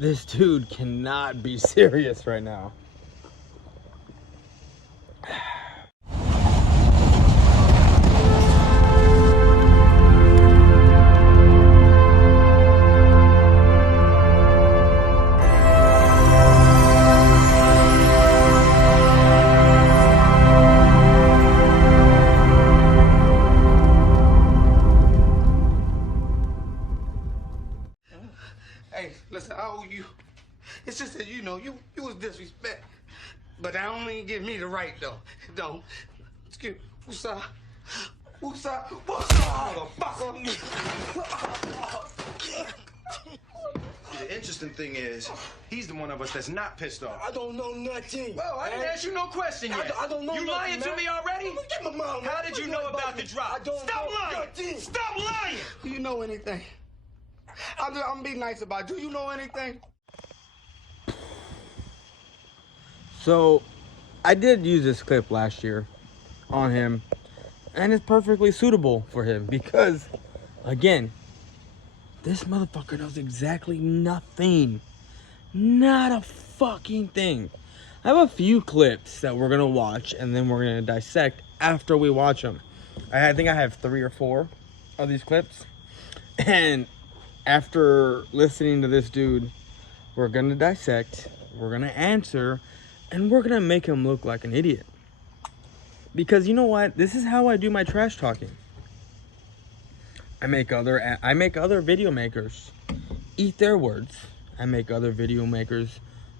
This dude cannot be serious right now. Hey, listen, I owe you. It's just that, you know, you was disrespect. But that don't even give me the right, though. Don't. Excuse me. Woosah. Woosah. Woosah, motherfucker. The interesting thing is, he's the one of us that's not pissed off. I don't know nothing. Well, I didn't ask you no question yet. I don't know you nothing, lying to man. me already? Get my mom. How did you know about the drop? I don't Stop know lying! nothing. Stop lying! Do you know anything? I'm being nice about it. Do you know anything? So, I did use this clip last year on him, and it's perfectly suitable for him because, again, this motherfucker knows exactly nothing. Not a fucking thing. I have a few clips that we're gonna watch and then we're gonna dissect after we watch them. I think I have 3 or 4 of these clips, and after listening to this dude, we're gonna dissect, we're gonna answer, and we're gonna make him look like an idiot. Because you know what? This is how I do my trash talking. I make other video makers eat their words. I make other video makers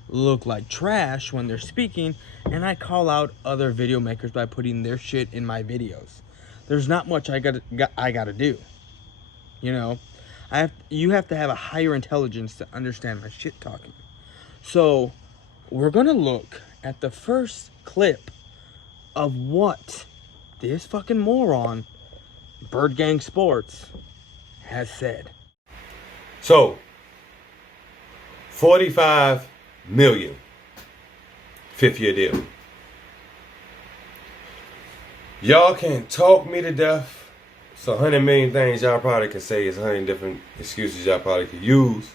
look like trash when they're speaking, and I call out other video makers by putting their shit in my videos. There's not much I gotta do. You know, you have to have a higher intelligence to understand my shit talking. So, we're gonna look at the first clip of what this fucking moron, Birdgang Sports, has said. So, 45 million, 5th-year deal. Y'all can talk me to death. It's 100 million things y'all probably can say. It's 100 different excuses y'all probably could use.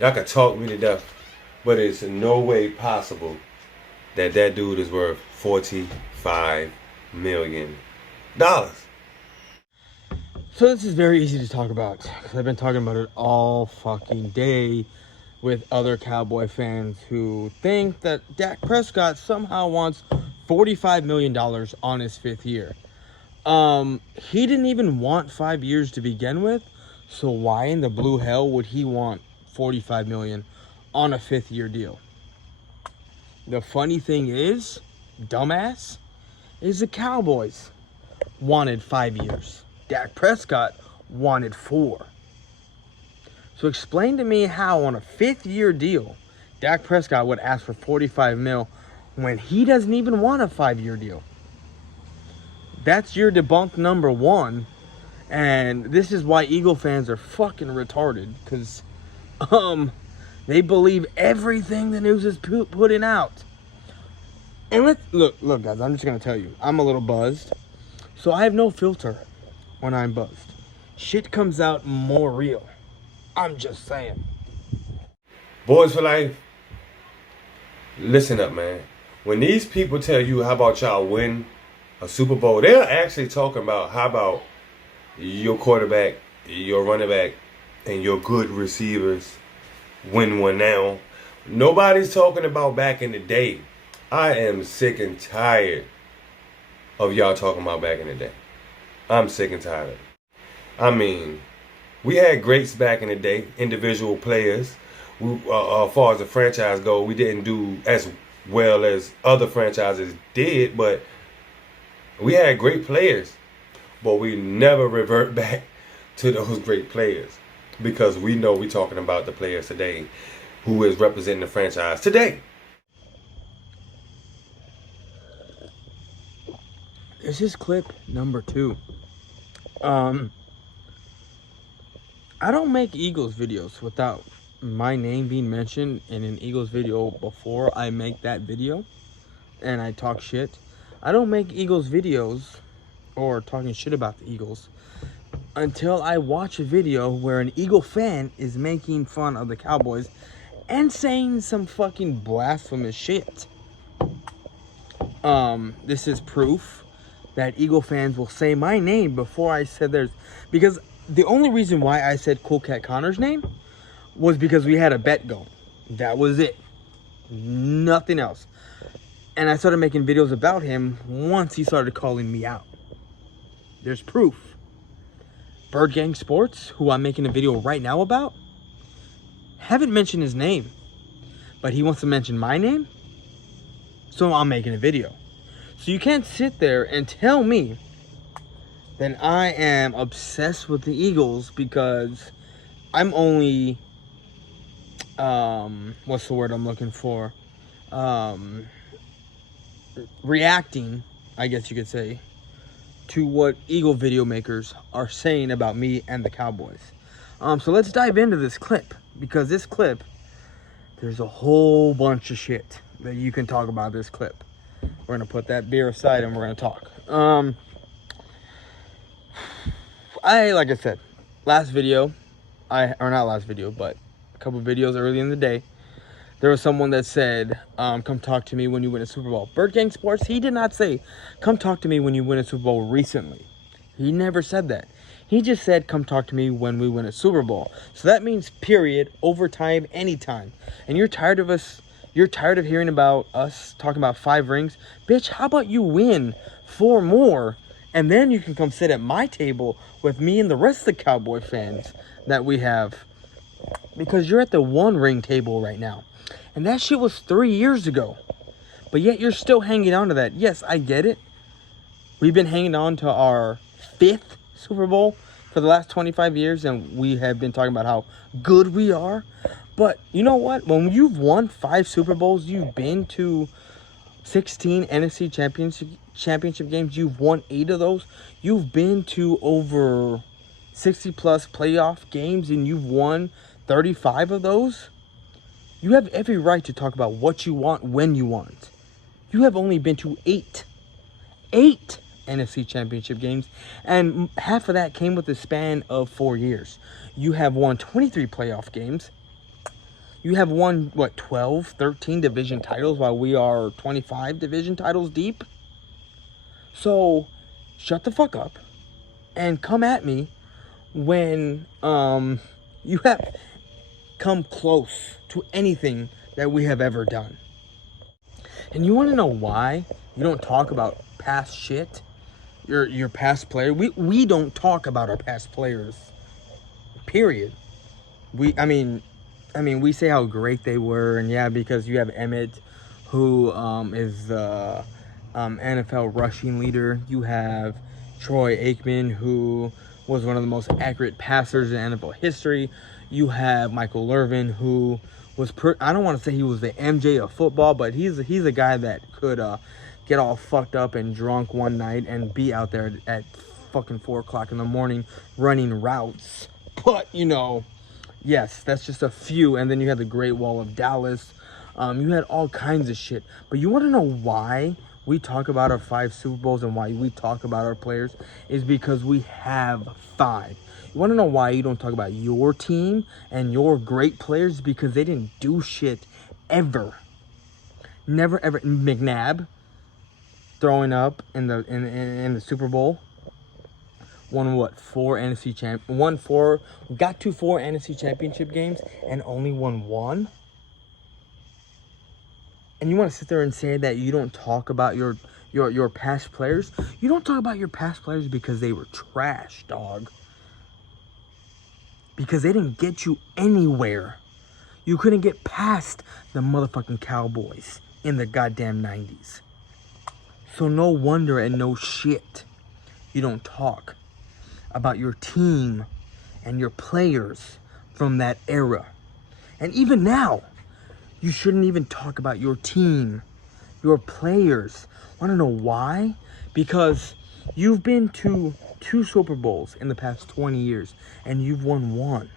Y'all can talk me to death, but it's in no way possible that that dude is worth $45 million. So this is very easy to talk about because I've been talking about it all fucking day with other Cowboy fans who think that Dak Prescott somehow wants $45 million on his 5th year. He didn't even want 5 years to begin with, so why in the blue hell would he want $45 million on a 5th year deal? The funny thing is, dumbass, is the Cowboys wanted 5 years. Dak Prescott wanted 4. So explain to me how on a 5th year deal, Dak Prescott would ask for 45 mil when he doesn't even want a 5-year deal. That's your debunk number 1. And this is why Eagle fans are fucking retarded. Because, they believe everything the news is putting out. And look guys, I'm just going to tell you, I'm a little buzzed. So I have no filter when I'm buzzed. Shit comes out more real. I'm just saying. Boys for life, listen up, man. When these people tell you, how about y'all win a Super Bowl, they're actually talking about how about your quarterback, your running back, and your good receivers win one now. Nobody's talking about back in the day. I am sick and tired of y'all talking about back in the day. I'm sick and tired of it. I mean, we had greats back in the day, individual players. As far as the franchise go, we didn't do as well as other franchises did, but we had great players. But we never revert back to those great players because we know we're talking about the players today who is representing the franchise today. This is clip number 2. I don't make Eagles videos without my name being mentioned in an Eagles video before I make that video and I talk shit. I don't make Eagles videos or talking shit about the Eagles until I watch a video where an Eagle fan is making fun of the Cowboys and saying some fucking blasphemous shit. This is proof that Eagle fans will say my name before I said theirs. Because the only reason why I said Cool Cat Connor's name was because we had a bet go. That was it. Nothing else. And I started making videos about him once he started calling me out. There's proof. Birdgang Sports, who I'm making a video right now about, haven't mentioned his name. But he wants to mention my name. So I'm making a video. So you can't sit there and tell me that I am obsessed with the Eagles because I'm only, what's the word I'm looking for? Reacting, I guess you could say, to what Eagle video makers are saying about me and the Cowboys. So let's dive into this clip, because this clip, there's a whole bunch of shit that you can talk about this clip. We're gonna put that beer aside and we're gonna talk. Like I said, last video, or not last video, but a couple videos early in the day, there was someone that said, come talk to me when you win a Super Bowl. Birdgang Sports, he did not say, come talk to me when you win a Super Bowl recently. He never said that. He just said, come talk to me when we win a Super Bowl. So that means period, overtime, anytime. And you're tired of us, you're tired of hearing about us talking about 5 rings? Bitch, how about you win 4 more? And then you can come sit at my table with me and the rest of the Cowboy fans that we have. Because you're at the 1 ring table right now. And that shit was 3 years ago. But yet you're still hanging on to that. Yes, I get it. We've been hanging on to our 5th Super Bowl for the last 25 years. And we have been talking about how good we are. But you know what? When you've won 5 Super Bowls, you've been to 16 NFC championship games. You've won 8 of those. You've been to over 60 plus playoff games. And you've won 35 of those. You have every right to talk about what you want when you want. You have only been to 8 NFC championship games, and half of that came with the span of 4 years. You have won 23 playoff games. You have won, 12, 13 division titles while we are 25 division titles deep? So, shut the fuck up and come at me when you have come close to anything that we have ever done. And you want to know why you don't talk about past shit? Your past player. We don't talk about our past players. Period. I mean, we say how great they were, and yeah, because you have Emmett, who is the NFL rushing leader. You have Troy Aikman, who was one of the most accurate passers in NFL history. You have Michael Irvin, who was I don't want to say he was the MJ of football, but he's a guy that could get all fucked up and drunk one night and be out there at fucking 4 o'clock in the morning running routes. But yes, that's just a few. And then you had the Great Wall of Dallas. You had all kinds of shit. But you want to know why we talk about our 5 Super Bowls and why we talk about our players? Is because we have 5. You want to know why you don't talk about your team and your great players? Because they didn't do shit ever. Never ever. McNabb throwing up in the Super Bowl. Won what? 4 NFC got to 4 NFC championship games and only won 1. And you want to sit there and say that you don't talk about your past players? You don't talk about your past players because they were trash, dog. Because they didn't get you anywhere. You couldn't get past the motherfucking Cowboys in the goddamn 90s. So no wonder and no shit you don't talk about your team and your players from that era. And even now, you shouldn't even talk about your team, your players. Want to know why? Because you've been to 2 Super Bowls in the past 20 years, and you've won 1.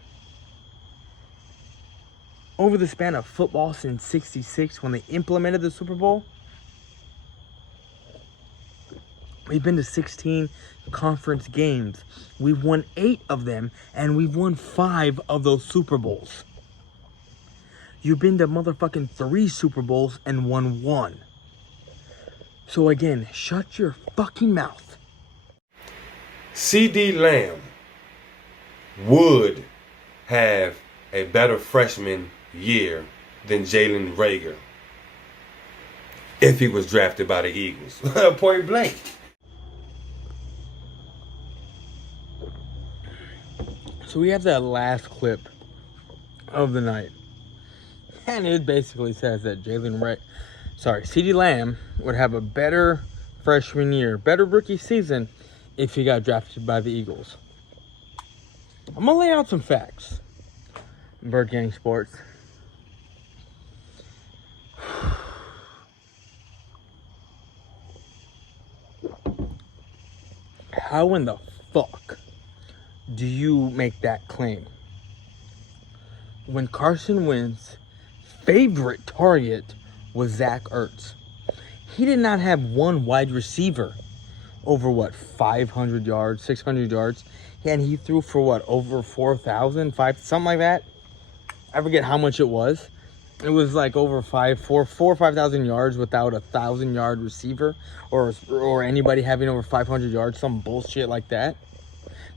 Over the span of football since '66, when they implemented the Super Bowl, we've been to 16 conference games. We've won 8 of them, and we've won 5 of those Super Bowls. You've been to motherfucking 3 Super Bowls and won 1. So again, shut your fucking mouth. CD Lamb would have a better freshman year than Jalen Reagor if he was drafted by the Eagles. Point blank. So we have that last clip of the night. And it basically says that CD Lamb would have a better freshman year, better rookie season if he got drafted by the Eagles. I'm gonna lay out some facts. birdgang Sports. How in the fuck do you make that claim when Carson Wentz's favorite target was Zach Ertz? He did not have one wide receiver over 500 yards, 600 yards, and he threw for over 4,000, something like that. I forget how much it was. It was like over 4 or 5,000 yards without a 1,000-yard receiver or anybody having over 500 yards, some bullshit like that,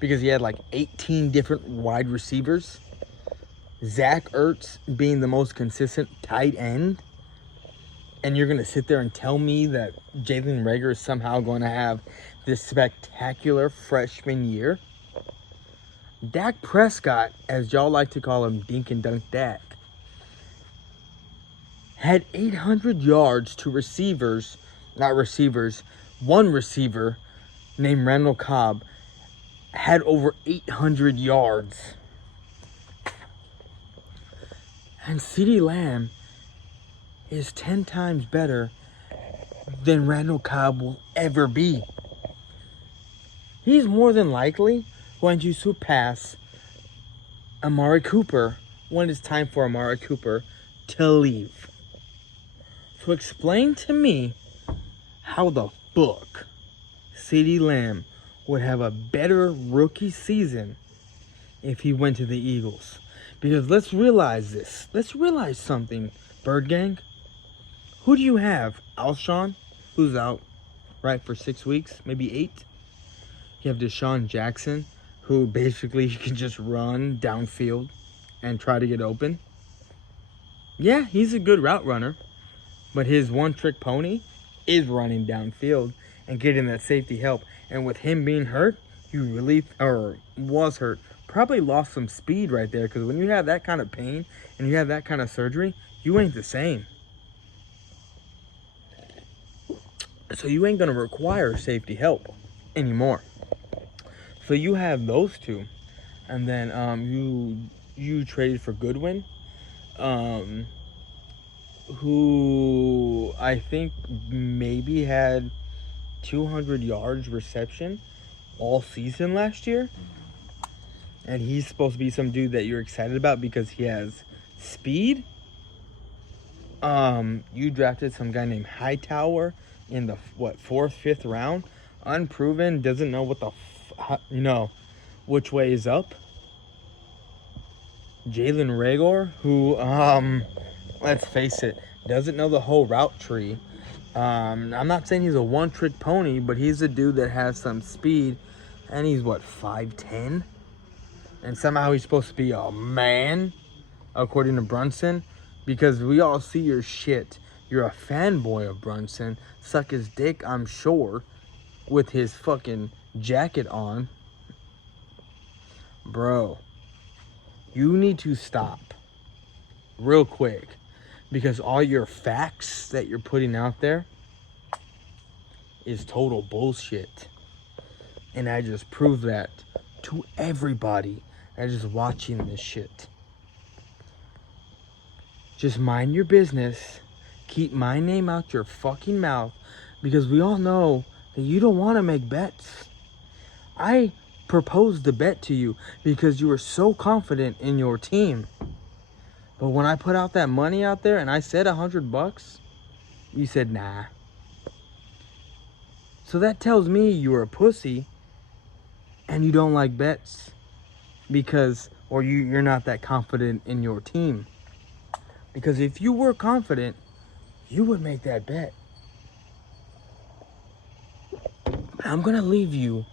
because he had like 18 different wide receivers. Zach Ertz being the most consistent tight end, and you're going to sit there and tell me that Jalen Reagor is somehow going to have this spectacular freshman year? Dak Prescott, as y'all like to call him, Dink and Dunk Dak, had 800 yards to one receiver named Randall Cobb had over 800 yards. And CeeDee Lamb is 10 times better than Randall Cobb will ever be. He's more than likely going to surpass Amari Cooper when it's time for Amari Cooper to leave. So explain to me how the fuck CeeDee Lamb would have a better rookie season if he went to the Eagles. Because let's realize this. Let's realize something, birdgang. Who do you have? Alshon, who's out, right, for 6 weeks, maybe 8. You have Deshaun Jackson, who basically can just run downfield and try to get open. Yeah, he's a good route runner, but his one-trick pony is running downfield and getting that safety help. And with him being hurt, was hurt, probably lost some speed right there, because when you have that kind of pain and you have that kind of surgery, you ain't the same. So you ain't going to require safety help anymore. So you have those two. And then you traded for Goodwin, who I think maybe had 200 yards reception all season last year. And he's supposed to be some dude that you're excited about because he has speed. You drafted some guy named Hightower in the 4th, 5th round, unproven, doesn't know what which way is up. Jalen Reagor, who let's face it, doesn't know the whole route tree. I'm not saying he's a one-trick pony, but he's a dude that has some speed, and he's 5'10", and somehow he's supposed to be a man, according to Brunson, because we all see your shit. You're a fanboy of Brunson. Suck his dick, I'm sure, with his fucking jacket on. Bro, you need to stop real quick, because all your facts that you're putting out there is total bullshit. And I just proved that to everybody that is watching this shit. Just mind your business. Keep my name out your fucking mouth, because we all know that you don't want to make bets. I proposed the bet to you because you were so confident in your team. But when I put out that money out there and I said $100, you said nah. So that tells me you're a pussy and you don't like bets, you're not that confident in your team. Because if you were confident, you would make that bet. I'm gonna leave you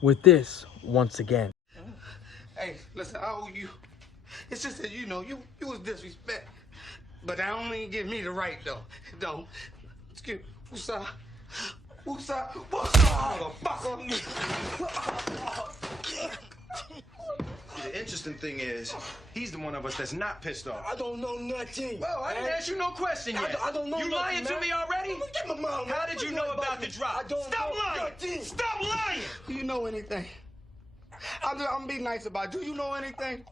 with this once again. Hey, listen, I owe you. It's just that, you know, you was disrespect. But that don't even give me the right, though. It don't. Excuse me. Woosah. Woosah. Woosah. Motherfucker. The interesting thing is, he's the one of us that's not pissed off. I don't know nothing. Well, I didn't ask you no question yet. I don't know You nothing, lying to man. me already? Get my mom, How man. did you know about the drop? I don't Stop know lying! nothing. Stop lying! Do you know anything? I'm be nice about it. Do you know anything?